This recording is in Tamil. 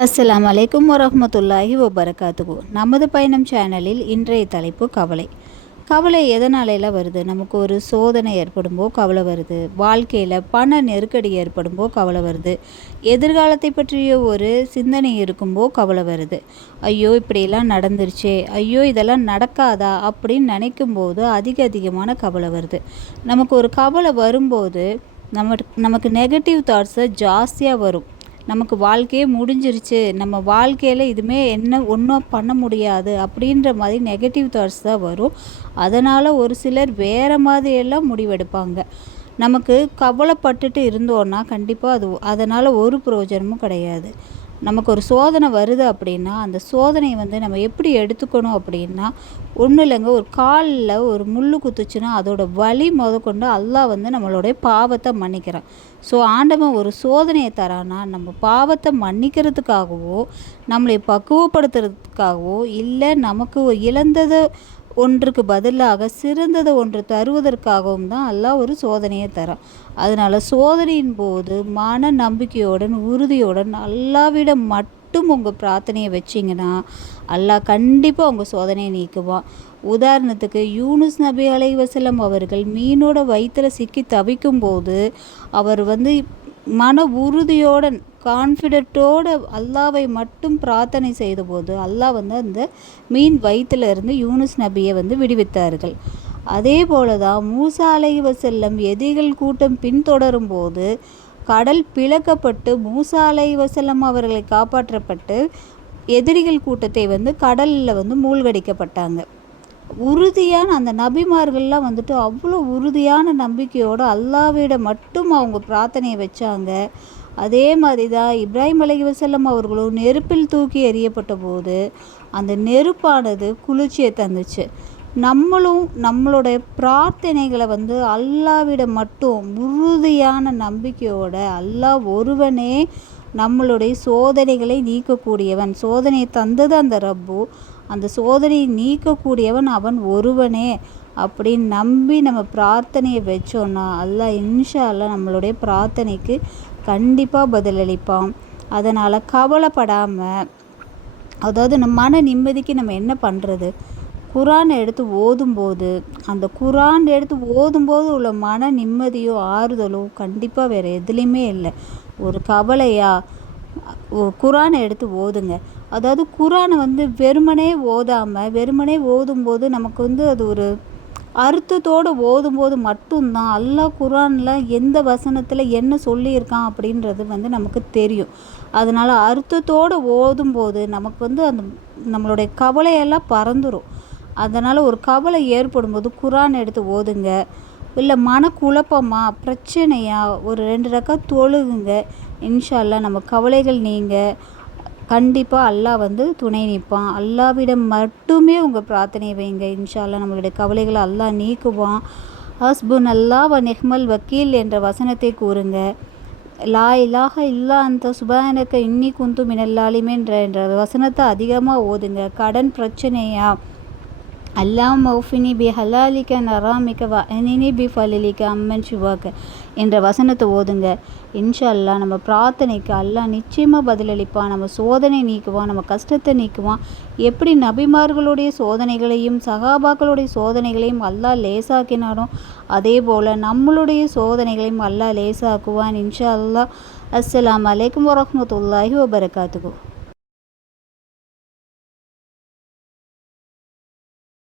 அஸ்லாம் அலைக்கும் வரமத்துல்லாஹி வபரகாத்துகு நமது பயணம் சேனலில் இன்றைய தலைப்பு கவலை. கவலை எதனாலலாம் வருது? நமக்கு ஒரு சோதனை ஏற்படும்போ கவலை வருது. வாழ்க்கையில் பண நெருக்கடி ஏற்படும்போ கவலை வருது. எதிர்காலத்தை பற்றிய ஒரு சிந்தனை இருக்கும்போ கவலை வருது. ஐயோ இப்படியெல்லாம் நடந்துருச்சே. ஐயோ இதெல்லாம் நடக்காதா? அப்படின்னு நினைக்கும்போது அதிக அதிகமான கவலை வருது. நமக்கு ஒரு கவலை வரும்போது நம்ம நமக்கு நெகட்டிவ் தாட்ஸை ஜாஸ்தியாக வரும். நமக்கு வாழ்க்கையே முடிஞ்சிருச்சு. நம்ம வாழ்க்கையில் இதுமே என்ன ஒன்றும் பண்ண முடியாது அப்படின்ற மாதிரி நெகட்டிவ் தாட்ஸ் தான் வரும். அதனால் ஒரு சிலர் வேறு மாதிரியெல்லாம் முடிவெடுப்பாங்க. நமக்கு கவலைப்பட்டுட்டு இருந்தோன்னா கண்டிப்பாக அது அதனால் ஒரு பிரயோஜனமும் கிடையாது. நமக்கு ஒரு சோதனை வருது அப்படின்னா அந்த சோதனையை வந்து நம்ம எப்படி எடுத்துக்கணும் அப்படின்னா ஒன்றும் இல்லைங்க ஒரு காலில் ஒரு முள் குத்துச்சுன்னா அதோட வலி முதற்கொண்டு அல்லாஹ் வந்து நம்மளுடைய பாவத்தை மன்னிக்கிறான். ஸோ ஆண்டவன் ஒரு சோதனையை தரானா நம்ம பாவத்தை மன்னிக்கிறதுக்காகவோ நம்மளை பக்குவப்படுத்துறதுக்காகவோ இல்லை நமக்கு இழந்ததை ஒன்றுக்கு பதிலாக சிறந்ததை ஒன்று தருவதற்காகவும் தான் அல்லாஹ் ஒரு சோதனையை தரான். அதனால் சோதனையின் போது மன நம்பிக்கையுடன் உறுதியுடன் அல்லாவிடம் மட்டும் உங்கள் பிரார்த்தனையை வச்சிங்கன்னா அல்லாஹ் கண்டிப்பாக உங்கள் சோதனையை நீக்குவான். உதாரணத்துக்கு யூனுஸ் நபி அலை வசலம் அவர்கள் மீனோட வயிற்றில் சிக்கி தவிக்கும் போது அவர் வந்து மன உறுதியோடன் கான்ஃபிடென்ட்டோடு அல்லாவை மட்டும் பிரார்த்தனை செய்தபோது அல்லாஹ் வந்து அந்த மீன் வயிற்றுல இருந்து யூனுஸ் நபியை வந்து விடுவித்தார்கள். அதே போல தான் மூசா அலைவ செல்லம் எதிரிகள் கூட்டம் பின்தொடரும் போது கடல் பிளக்கப்பட்டு மூசா அலைவ செல்லம் அவர்களை காப்பாற்றப்பட்டு எதிரிகள் கூட்டத்தை வந்து கடலில் வந்து மூழ்கடிக்கப்பட்டாங்க. உறுதியான அந்த நபிமார்கள்லாம் வந்துட்டு அவ்வளோ உறுதியான நம்பிக்கையோடு அல்லாவிட மட்டும் அவங்க பிரார்த்தனையை வச்சாங்க. அதே மாதிரி தான் இப்ராஹிம் அலி வசல்லம் அவர்களும் நெருப்பில் தூக்கி எறியப்பட்ட போது அந்த நெருப்பானது குளிர்ச்சியை தந்துச்சு. நம்மளும் நம்மளுடைய பிரார்த்தனைகளை வந்து அல்லாவிட மட்டும் உறுதியான நம்பிக்கையோட அல்லாஹ் ஒருவனே நம்மளுடைய சோதனைகளை நீக்கக்கூடியவன். சோதனையை தந்தது அந்த ரப்பு. அந்த சோதனையை நீக்கக்கூடியவன் அவன் ஒருவனே அப்படின்னு நம்பி நம்ம பிரார்த்தனையை வச்சோன்னா அல்லாஹ் இன்ஷா அல்லா நம்மளுடைய பிரார்த்தனைக்கு கண்டிப்பாக பதிலளிப்பான். அதனால் கவலைப்படாமல் அதாவது நம்ம மன நிம்மதிக்கு நம்ம என்ன பண்ணுறது குரான் எடுத்து ஓதும்போது அந்த குரான் எடுத்து ஓதும்போது உள்ள மன நிம்மதியோ ஆறுதலோ கண்டிப்பாக வேறு எதுலேயுமே இல்லை. ஒரு கவலையா? குரானை எடுத்து ஓதுங்க. அதாவது குரானை வந்து வெறுமனே ஓதாமல் வெறுமனே ஓதும்போது நமக்கு வந்து அது ஒரு அர்த்தத்தோடு ஓதும்போது மட்டும்தான் அல்லாஹ் குரானில் எந்த வசனத்தில் என்ன சொல்லியிருக்கான் அப்படின்றது வந்து நமக்கு தெரியும். அதனால் அர்த்தத்தோடு ஓதும்போது நமக்கு வந்து அந்த நம்மளுடைய கவலையெல்லாம் பறந்துடும் அதனால் ஒரு கவலை ஏற்படும்போது குரான் எடுத்து ஓதுங்க. இல்லை மனக்குழப்பமா பிரச்சனையா ஒரு ரெண்டு ரக்கா தொழுகுங்க. இன்ஷால்லா நம்ம கவலைகள் நீங்கள் கண்டிப்பாக அல்லாஹ் வந்து துணை நிற்பான். அல்லாவிடம் மட்டுமே உங்கள் பிரார்த்தனை வைங்க. இன்ஷால்லா நம்மளுடைய கவலைகளை அல்லாஹ் நீக்குவான். ஹஸ்புன் அல்லா வ நெஹ்மல் வக்கீல் என்ற வசனத்தை கூறுங்க. லா இலாக இல்லா அந்த சுபானக்க இன்னி குந்து மினல்லாலிமேன்ற என்ற வசனத்தை அதிகமாக ஓதுங்க. கடன் பிரச்சனையா? அல்லாம் மௌஃபினி பி ஹலாலிக்க நராமிக்க வ அனினி பி ஃபலிலிக்க அம்மன் சிவாக்க என்ற வசனத்தை ஓதுங்க. இன்ஷா அல்லா நம்ம பிரார்த்தனைக்கு அல்லாஹ் நிச்சயமாக பதிலளிப்பான் நம்ம சோதனை நீக்குவான் நம்ம கஷ்டத்தை நீக்குவான். எப்படி நபிமார்களுடைய சோதனைகளையும் சகாபாக்களுடைய சோதனைகளையும் அல்லாஹ் லேசாக்கினானோ அதே போல் நம்மளுடைய சோதனைகளையும் அல்லாஹ் லேசாக்குவான். இன்ஷா அல்லா அஸ்லாம் வலைக்கம் வரமத்துல்லாஹி வபரகாத்துக்கு